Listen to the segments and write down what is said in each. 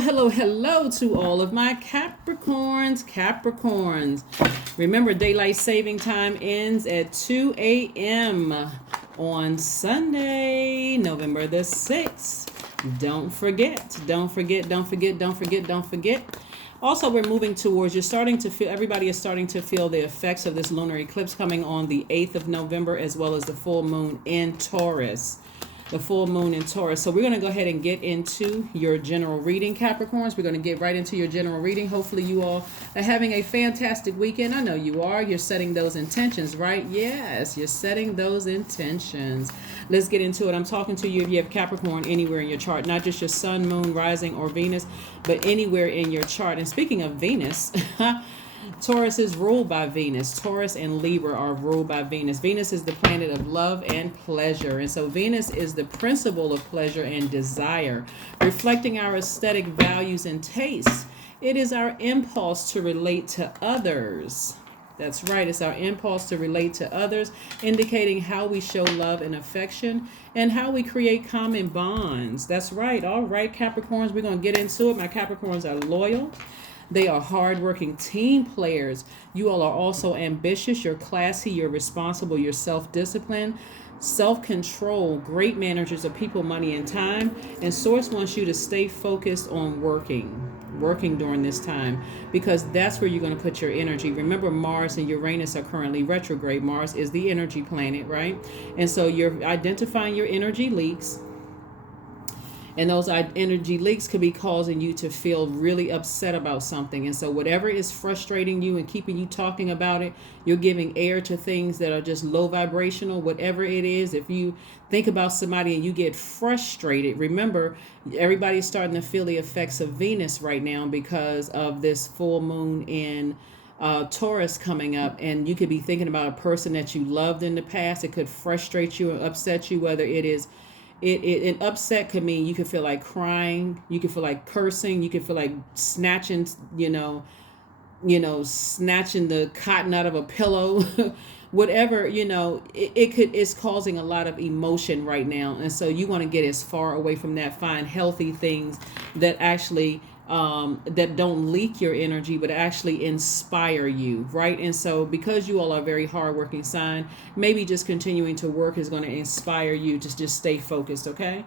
Hello to all of my Capricorns. Remember, daylight saving time ends at 2 a.m. on Sunday, November the 6th. Don't forget. Also, we're moving towards, everybody is starting to feel the effects of this lunar eclipse coming on the 8th of November, as well as the full moon in Taurus. So we're going to go ahead and get into your general reading, Capricorns. We're going to get right into your general reading. Hopefully you all are having a fantastic weekend. I know you are. You're setting those intentions, right? Yes, you're setting those intentions. Let's get into it. I'm talking to you if you have Capricorn anywhere in your chart, not just your sun, moon, rising, or Venus, but anywhere in your chart. And speaking of Venus, Taurus is ruled by Venus. Taurus and Libra are ruled by Venus. Venus is the planet of love and pleasure. And so Venus is the principle of pleasure and desire, reflecting our aesthetic values and tastes. It is our impulse to relate to others. That's right. It's our impulse to relate to others, indicating how we show love and affection and how we create common bonds. That's right. All right, Capricorns, we're going to get into it. My Capricorns are loyal. They are hardworking team players. You all are also ambitious. You're classy. You're responsible. You're self-disciplined, self-control, great managers of people, money, and time. And Source wants you to stay focused on working during this time, because that's where you're going to put your energy. Remember, Mars and Uranus are currently retrograde. Mars is the energy planet, right? And so you're identifying your energy leaks. And those energy leaks could be causing you to feel really upset about something. And so whatever is frustrating you and keeping you talking about it, you're giving air to things that are just low vibrational, whatever it is. If you think about somebody and you get frustrated, remember, everybody's starting to feel the effects of Venus right now because of this full moon in Taurus coming up. And you could be thinking about a person that you loved in the past. It could frustrate you and upset you, whether it is an upset could mean you could feel like crying, you could feel like cursing, you could feel like snatching, snatching the cotton out of a pillow, whatever, it's causing a lot of emotion right now. And so you want to get as far away from that, find healthy things that actually that don't leak your energy, but actually inspire you, right? And so because you all are a very hardworking sign, maybe just continuing to work is going to inspire you to just stay focused, okay?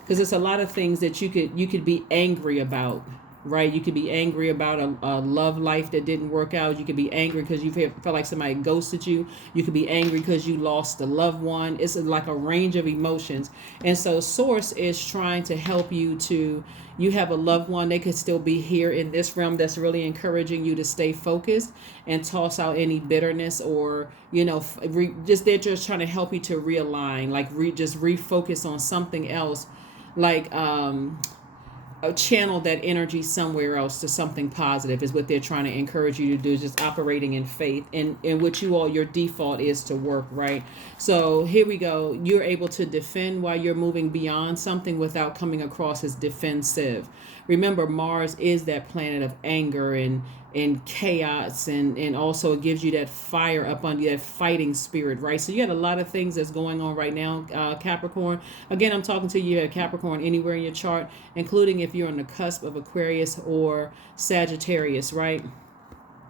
Because it's a lot of things that you could be angry about, right? You could be angry about a love life that didn't work out. You could be angry because you felt like somebody ghosted you. You could be angry because you lost a loved one. It's like a range of emotions. And so Source is trying to help you you have a loved one. They could still be here in this realm that's really encouraging you to stay focused and toss out any bitterness or, they're just trying to help you to realign, like just refocus on something else, like, channel that energy somewhere else to something positive is what they're trying to encourage you to do, just operating in faith, in which your default is to work, right? So here we go. You're able to defend while you're moving beyond something without coming across as defensive. Remember, Mars is that planet of anger and chaos, and also it gives you that fire up under you, that fighting spirit, right? So you got a lot of things that's going on right now, Capricorn. Again, I'm talking to you at Capricorn anywhere in your chart, including if you're on the cusp of Aquarius or Sagittarius, right?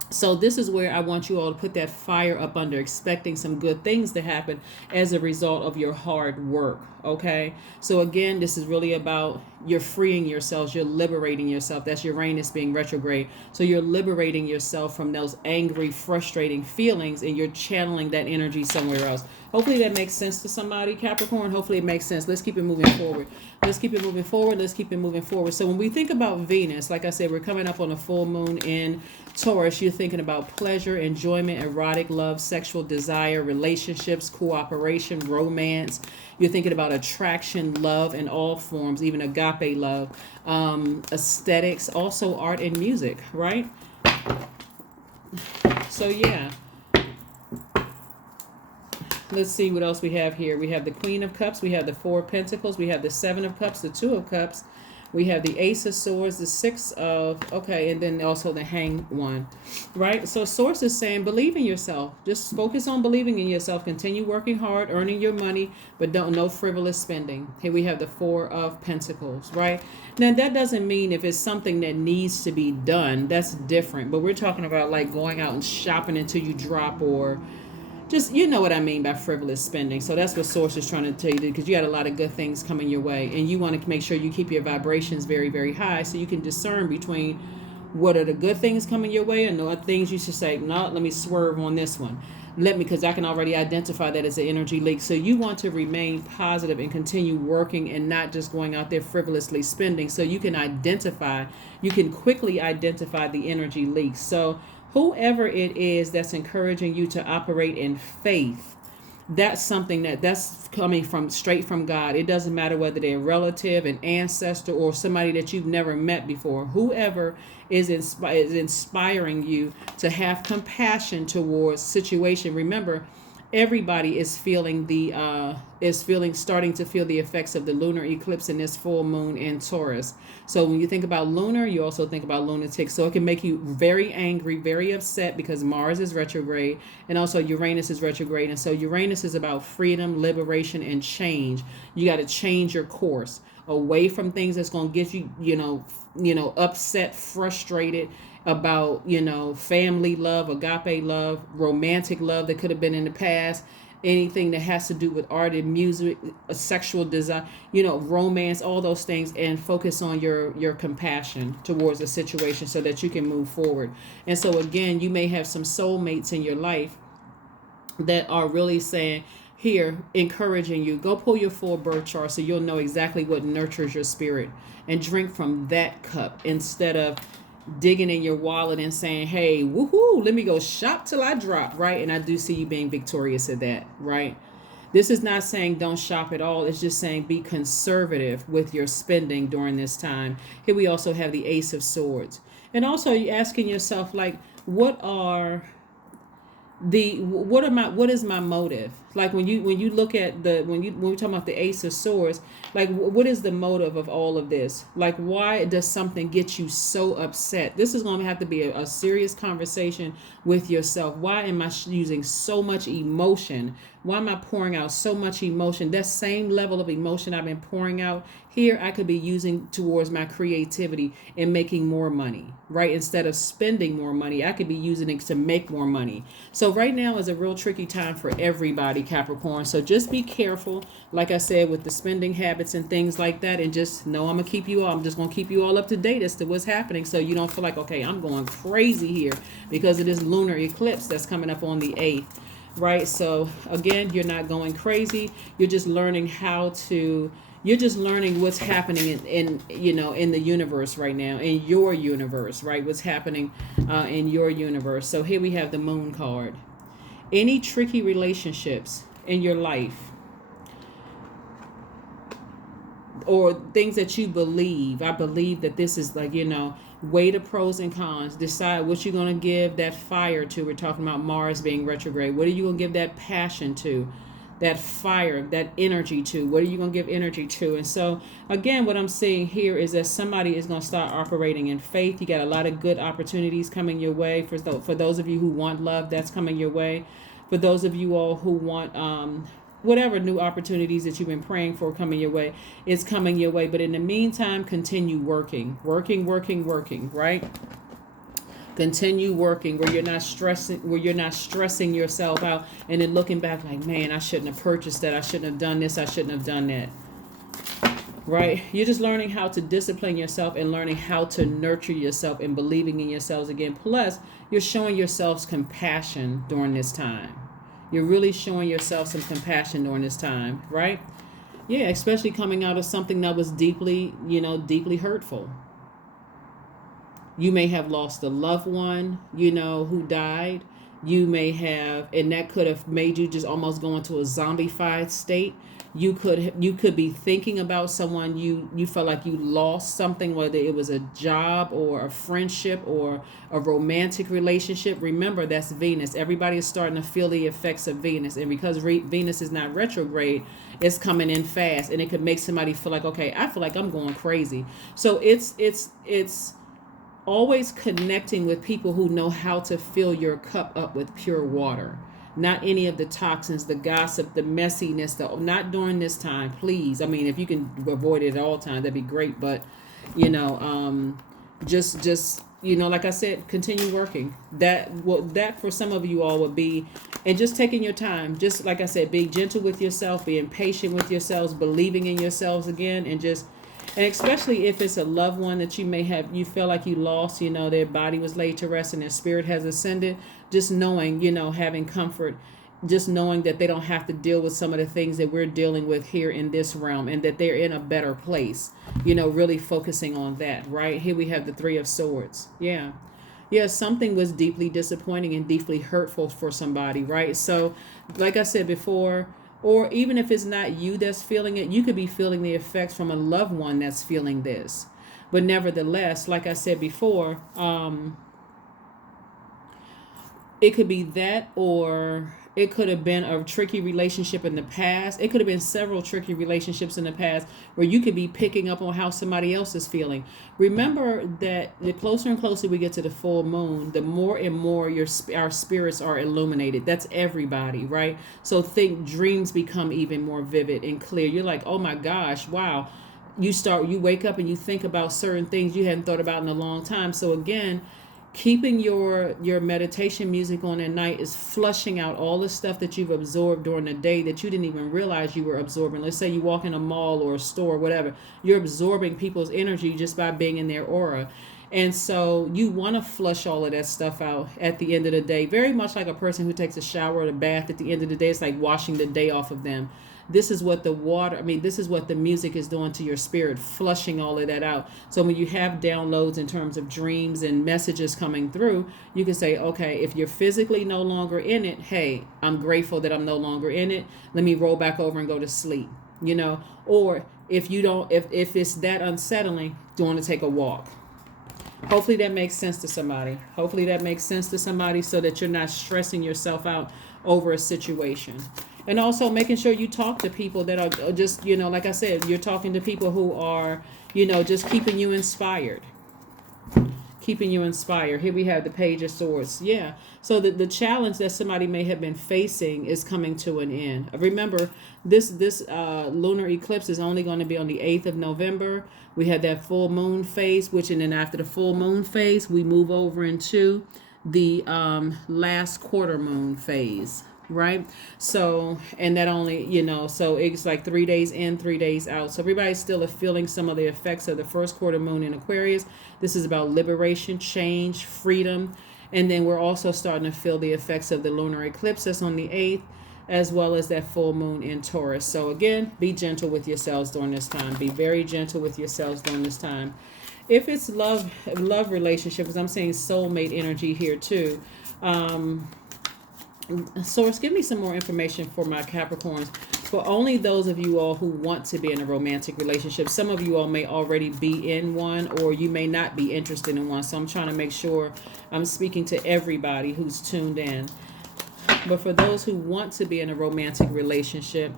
So this is where I want you all to put that fire up under, expecting some good things to happen as a result of your hard work, okay? So again, this is really about you're freeing yourselves, you're liberating yourself. That's Uranus being retrograde. So you're liberating yourself from those angry, frustrating feelings, and you're channeling that energy somewhere else. Hopefully that makes sense to somebody, Capricorn. Hopefully it makes sense. Let's keep it moving forward. So when we think about Venus, like I said, we're coming up on a full moon in Taurus. You're thinking about pleasure, enjoyment, erotic love, sexual desire, relationships, cooperation, romance. You're thinking about attraction, love in all forms, even agape love, aesthetics, also art and music, right? So yeah. Let's see what else we have here. We have the Queen of Cups. We have the Four of Pentacles. We have the Seven of Cups, the Two of Cups. We have the Ace of Swords, the Six of, okay, and then also the Hanged One, right? So Source is saying, believe in yourself. Just focus on believing in yourself. Continue working hard, earning your money, but no frivolous spending. Here we have the Four of Pentacles, right? Now, that doesn't mean if it's something that needs to be done, that's different. But we're talking about like going out and shopping until you drop, or just, you know what I mean by frivolous spending. So that's what Source is trying to tell you, because you got a lot of good things coming your way, and you want to make sure you keep your vibrations very, very high, so you can discern between what are the good things coming your way and the things you should say, no, let me swerve on this one. Because I can already identify that as an energy leak. So you want to remain positive and continue working and not just going out there frivolously spending, so you can quickly identify the energy leaks. So whoever it is that's encouraging you to operate in faith, that's something that's coming straight from God. It doesn't matter whether they're a relative, an ancestor, or somebody that you've never met before. Whoever is inspiring you to have compassion towards situation. Remember, everybody is feeling starting to feel the effects of the lunar eclipse in this full moon in Taurus. So when you think about lunar, you also think about lunatic. So it can make you very angry, very upset, because Mars is retrograde and also Uranus is retrograde. And so Uranus is about freedom, liberation, and change. You got to change your course away from things that's going to get you, upset, frustrated about, family love, agape love, romantic love that could have been in the past, anything that has to do with art and music, sexual desire, romance, all those things, and focus on your compassion towards the situation so that you can move forward. And so again, you may have some soulmates in your life that are really saying, here, encouraging you, go pull your full birth chart so you'll know exactly what nurtures your spirit, and drink from that cup instead of digging in your wallet and saying, hey, woohoo, let me go shop till I drop, right? And I do see you being victorious at that, right? This is not saying don't shop at all. It's just saying be conservative with your spending during this time. Here we also have the Ace of Swords. And also you're asking yourself, like, what is my motive? Like when you look at when we're talking about the Ace of Swords, like what is the motive of all of this? Like, why does something get you so upset? This is going to have to be a serious conversation with yourself. Why am I using so much emotion? Why am I pouring out so much emotion? That same level of emotion I've been pouring out here, I could be using towards my creativity and making more money, right? Instead of spending more money, I could be using it to make more money. So right now is a real tricky time for everybody, Capricorn. So just be careful, like I said, with the spending habits and things like that. And just know I'm just going to keep you all up to date as to what's happening, so you don't feel like, okay, I'm going crazy here because of this lunar eclipse that's coming up on the 8th. Right? So again, you're not going crazy. You're just learning what's happening in the universe right now, in your universe, right? What's happening in your universe. So here we have the Moon card. Any tricky relationships in your life, or things that you believe, I believe that this is like, weigh the pros and cons, decide what you're going to give that fire to. We're talking about Mars being retrograde. What are you going to give that passion to, that fire, that energy to? What are you going to give energy to? And so again, what I'm seeing here is that somebody is going to start operating in faith. You got a lot of good opportunities coming your way. For those of you who want love, that's coming your way. For those of you all who want whatever new opportunities that you've been praying for coming your way, is coming your way. But in the meantime, continue working, right? Continue working where you're not stressing yourself out and then looking back like, man, I shouldn't have purchased that. I shouldn't have done this. I shouldn't have done that. Right? You're just learning how to discipline yourself and learning how to nurture yourself and believing in yourselves again. Plus, you're showing yourselves compassion during this time. You're really showing yourself some compassion during this time, right? Yeah, especially coming out of something that was deeply hurtful. You may have lost a loved one, who died. You may have, and that could have made you just almost go into a zombified state. You could be thinking about someone you felt like you lost something, whether it was a job or a friendship or a romantic relationship. Remember, that's Venus. Everybody is starting to feel the effects of Venus, and because Venus is not retrograde, it's coming in fast, and it could make somebody feel like, okay, I feel like I'm going crazy. So it's always connecting with people who know how to fill your cup up with pure water, not any of the toxins, the gossip, the messiness. Not during this time, please. I mean, if you can avoid it at all times, that'd be great. But you know, just like I said, continue working. That for some of you all would be, and just taking your time. Just like I said, being gentle with yourself, being patient with yourselves, believing in yourselves again, and especially if it's a loved one that you feel like you lost, their body was laid to rest and their spirit has ascended, just knowing, having comfort, just knowing that they don't have to deal with some of the things that we're dealing with here in this realm, and that they're in a better place, really focusing on that. Right here we have the Three of Swords. Yeah, something was deeply disappointing and deeply hurtful for somebody, right? So like I said before, or even if it's not you that's feeling it, you could be feeling the effects from a loved one that's feeling this. But nevertheless, like I said before, it could be that, or it could have been a tricky relationship in the past. It could have been several tricky relationships in the past where you could be picking up on how somebody else is feeling. Remember that the closer and closer we get to the full moon, the more and more our spirits are illuminated. That's everybody, right? So think dreams become even more vivid and clear. You're like, oh my gosh, wow. You wake up and you think about certain things you hadn't thought about in a long time. So again, keeping your meditation music on at night is flushing out all the stuff that you've absorbed during the day that you didn't even realize you were absorbing. Let's say you walk in a mall or a store or whatever, you're absorbing people's energy just by being in their aura. And so you want to flush all of that stuff out at the end of the day, very much like a person who takes a shower or a bath at the end of the day. It's like washing the day off of them. This is what this is what the music is doing to your spirit, flushing all of that out. So when you have downloads in terms of dreams and messages coming through, you can say, okay, if you're physically no longer in it, hey, I'm grateful that I'm no longer in it. Let me roll back over and go to sleep, or if it's that unsettling, do you want to take a walk? Hopefully that makes sense to somebody. So that you're not stressing yourself out over a situation. And also making sure you talk to people that are just, like I said, you're talking to people who are, just keeping you inspired. Here we have the Page of Swords. Yeah. So the challenge that somebody may have been facing is coming to an end. Remember, this lunar eclipse is only going to be on the 8th of November. We had that full moon phase, and then after the full moon phase, we move over into the last quarter moon phase. Right. So, and that only, so it's like 3 days in, 3 days out. So everybody's still feeling some of the effects of the first quarter moon in Aquarius. This is about liberation, change, freedom. And then we're also starting to feel the effects of the lunar eclipse that's on the 8th, as well as that full moon in Taurus. So again, be gentle with yourselves during this time. Be very gentle with yourselves during this time. If it's love relationships, I'm saying soulmate energy here too. Source, give me some more information for my Capricorns. For only those of you all who want to be in a romantic relationship. Some of you all may already be in one, or you may not be interested in one. So I'm trying to make sure I'm speaking to everybody who's tuned in. But for those who want to be in a romantic relationship,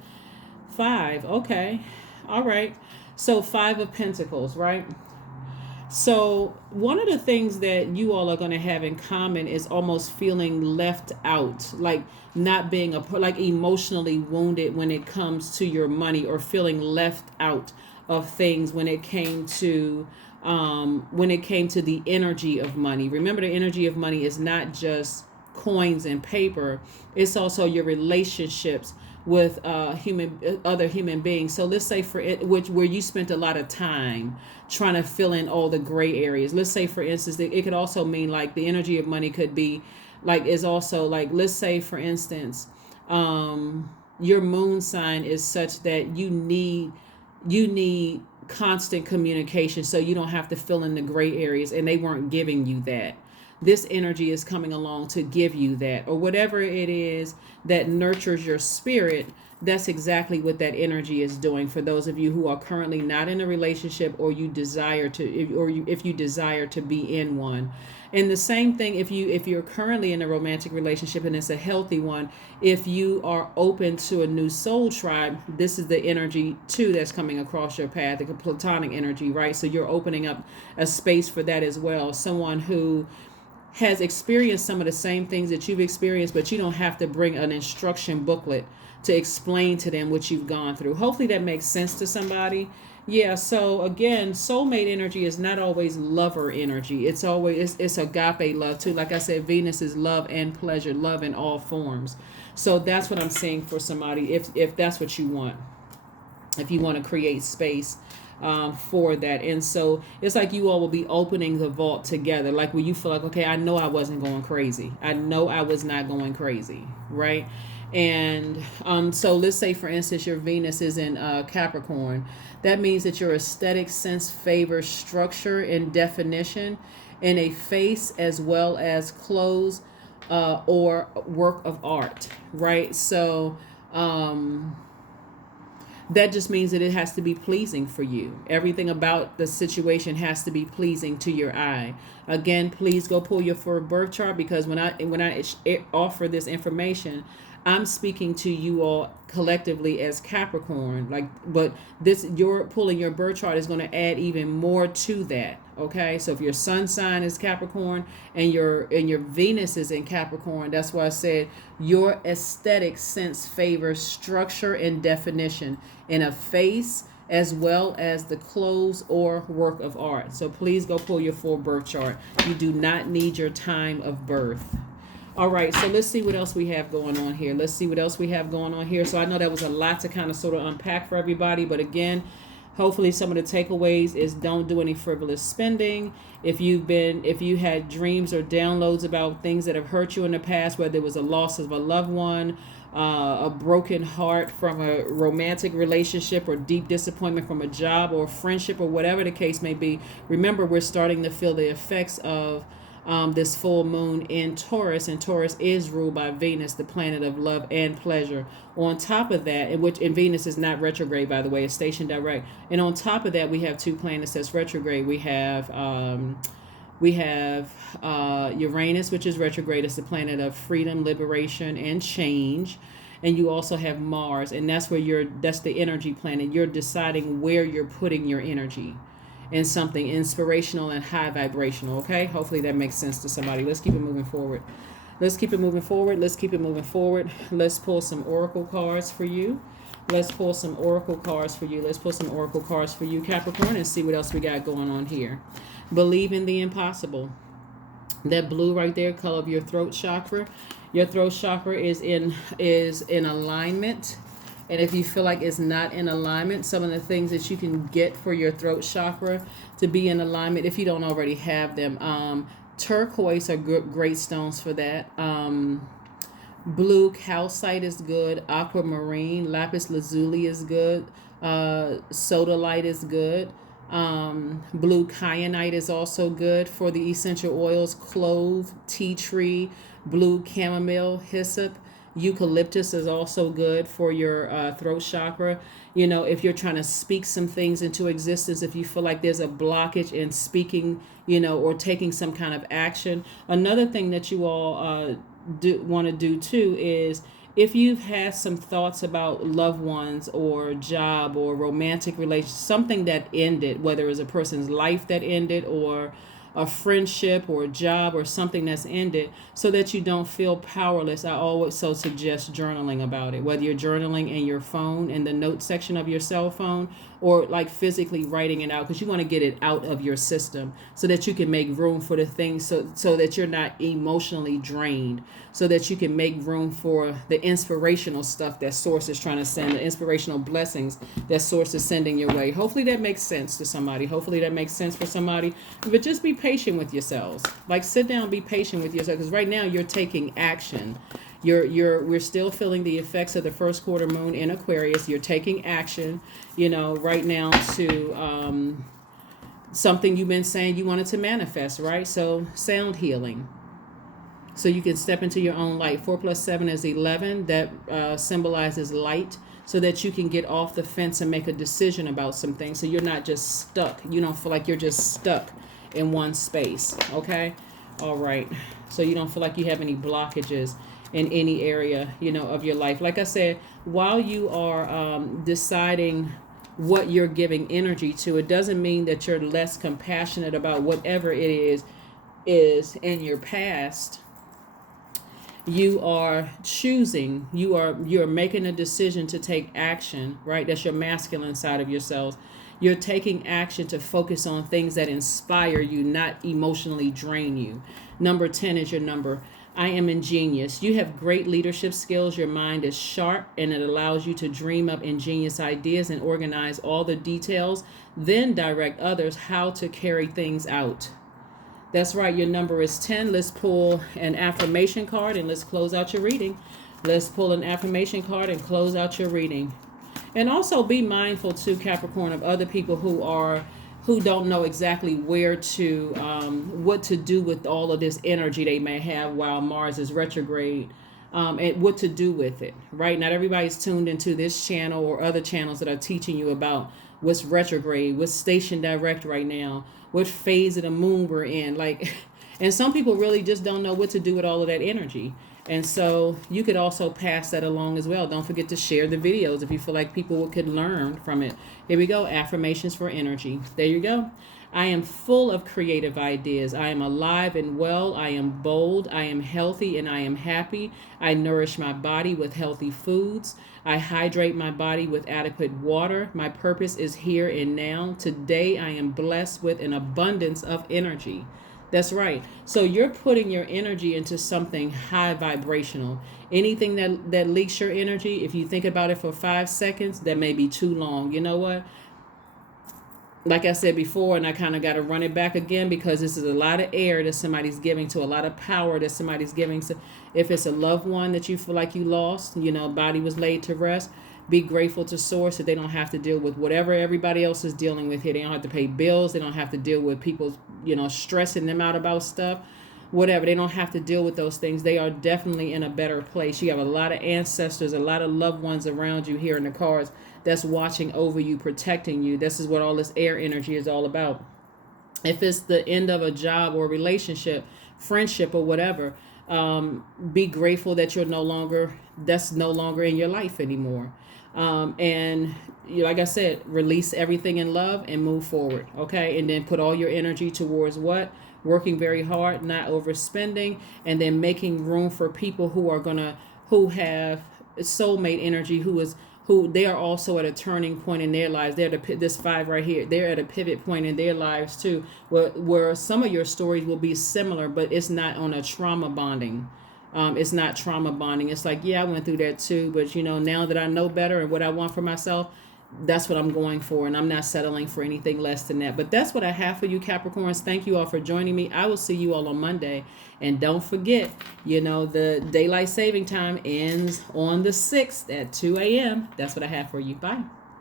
5. Okay. All right. So 5 of Pentacles, right? So one of the things that you all are going to have in common is almost feeling left out, like not being like emotionally wounded when it comes to your money, or feeling left out of things when it came to the energy of money. Remember, the energy of money is not just coins and paper. It's also your relationships with other human beings. So let's say where you spent a lot of time trying to fill in all the gray areas. Let's say, for instance, it could also mean like the energy of money could be like, is also like, let's say for instance, your moon sign is such that you need constant communication, so you don't have to fill in the gray areas, and they weren't giving you that. This energy is coming along to give you that, or whatever it is that nurtures your spirit that's exactly what that energy is doing for those of you who are currently not in a relationship, or you desire to, if you desire to be in one. And the same thing if you're currently in a romantic relationship and it's a healthy one, if you are open to a new soul tribe, this is the energy too that's coming across your path, the platonic energy, right? So you're opening up a space for that as well. Someone who has experienced some of the same things that you've experienced, but you don't have to bring an instruction booklet to explain to them what you've gone through. Hopefully that makes sense to somebody. Yeah, so again, soulmate energy is not always lover energy. It's agape love too. Like I said, Venus is love and pleasure, love in all forms. So that's what I'm saying for somebody, if that's what you want. If you want to create space for that. And so it's like you all will be opening the vault together, like where you feel like, okay, I know I wasn't going crazy, I know I was not going crazy, right? And so let's say, for instance, your Venus is in Capricorn. That means that your aesthetic sense favors structure and definition in a face as well as clothes or work of art, right? So that just means that it has to be pleasing for you. Everything about the situation has to be pleasing to your eye. Again, please go pull your full birth chart, because when I offer this information, I'm speaking to you all collectively as Capricorn. But you're pulling your birth chart is going to add even more to that. Okay, so if your sun sign is Capricorn and your Venus is in Capricorn, that's why I said your aesthetic sense favors structure and definition in a face as well as the clothes or work of art. So please go pull your full birth chart. You do not need your time of birth. All right, so let's see what else we have going on here. So I know that was a lot to kind of sort of unpack for everybody, but again, hopefully some of the takeaways is don't do any frivolous spending. If you had dreams or downloads about things that have hurt you in the past, whether it was a loss of a loved one, a broken heart from a romantic relationship, or deep disappointment from a job or friendship, or whatever the case may be, remember, we're starting to feel the effects of this full moon in Taurus, and Taurus is ruled by Venus, the planet of love and pleasure. On top of that, and Venus is not retrograde, by the way, it's stationed direct. And on top of that, we have two planets that's retrograde. We have Uranus, which is retrograde. It's the planet of freedom, liberation, and change. And you also have Mars, and that's the energy planet. You're deciding where you're putting your energy in something inspirational and high vibrational. Okay, hopefully that makes sense to somebody. Let's keep it moving forward. Let's pull some oracle cards for you. Capricorn, and see what else we got going on here. Believe in the impossible. That blue right there, color of your throat chakra. Your throat chakra is in alignment. And if you feel like it's not in alignment, some of the things that you can get for your throat chakra to be in alignment, if you don't already have them, turquoise are great stones for that. Blue calcite is good. Aquamarine, lapis lazuli is good. Sodalite is good. Blue kyanite is also good for the essential oils. Clove, tea tree, blue chamomile, hyssop. Eucalyptus is also good for your throat chakra. If you're trying to speak some things into existence, if you feel like there's a blockage in speaking, or taking some kind of action. Another thing that you all want to do too is, if you've had some thoughts about loved ones or job or romantic relationship, something that ended, whether it was a person's life that ended, or a friendship or a job or something that's ended, so that you don't feel powerless, I always suggest journaling about it, whether you're journaling in your phone, in the note section of your cell phone, or like physically writing it out, because you want to get it out of your system so that you can make room for the things, so that you're not emotionally drained, so that you can make room for the inspirational stuff that Source is trying to send, the inspirational blessings that Source is sending your way. Hopefully that makes sense to somebody. But just be patient with yourselves. Like, sit down, be patient with yourself, because right now you're taking action. We're still feeling the effects of the first quarter moon in Aquarius. You're taking action, right now to something you've been saying you wanted to manifest, right? So sound healing, so you can step into your own light. 4 + 7 is 11. That symbolizes light. so that you can get off the fence and make a decision about some things, so you're not just stuck. You don't feel like you're just stuck in one space. Okay. All right. So you don't feel like you have any blockages in any area, of your life. Like I said, while you are deciding what you're giving energy to, it doesn't mean that you're less compassionate about whatever it is in your past. You are choosing, you're making a decision to take action, right? That's your masculine side of yourselves. You're taking action to focus on things that inspire you, not emotionally drain you. Number 10 is your number. I am ingenious. You have great leadership skills. Your mind is sharp, and it allows you to dream up ingenious ideas and organize all the details, then direct others how to carry things out. That's right. Your number is 10. Let's pull an affirmation card and let's close out your reading. Let's pull an affirmation card and close out your reading. And also be mindful too, Capricorn, of other people who don't know exactly where to, what to do with all of this energy they may have while Mars is retrograde, and what to do with it, right? Not everybody's tuned into this channel or other channels that are teaching you about what's retrograde, what's station direct right now, what phase of the moon we're in. Like, and some people really just don't know what to do with all of that energy. And so you could also pass that along as well. Don't forget to share the videos if you feel like people could learn from it. Here we go. Affirmations for energy. There you go. I am full of creative ideas. I am alive and well. I am bold. I am healthy and I am happy. I nourish my body with healthy foods. I hydrate my body with adequate water. My purpose is here and now. Today I am blessed with an abundance of energy. That's right. So you're putting your energy into something high vibrational. Anything that leaks your energy, if you think about it for 5 seconds, that may be too long. You know what? Like I said before, and I kind of got to run it back again, because this is a lot of air that somebody's giving to, a lot of power that somebody's giving. So if it's a loved one that you feel like you lost, body was laid to rest, be grateful to Source that they don't have to deal with whatever everybody else is dealing with here. They don't have to pay bills. They don't have to deal with people, stressing them out about stuff, whatever. They don't have to deal with those things. They are definitely in a better place. You have a lot of ancestors, a lot of loved ones around you here in the cards that's watching over you, protecting you. This is what all this air energy is all about. If it's the end of a job or relationship, friendship or whatever, be grateful that that's no longer in your life anymore. And like I said, release everything in love and move forward. Okay. And then put all your energy towards what? Working very hard, not overspending, and then making room for people who have soulmate energy, who they are also at a turning point in their lives. They're this 5 right here. They're at a pivot point in their lives too, where some of your stories will be similar, but it's not on a trauma bonding. It's not trauma bonding. It's like, yeah, I went through that too, but now that I know better and what I want for myself, that's what I'm going for, and I'm not settling for anything less than that. But that's what I have for you, Capricorns. Thank you all for joining me. I will see you all on Monday. And don't forget, the daylight saving time ends on the 6th at 2 a.m. That's what I have for you. Bye.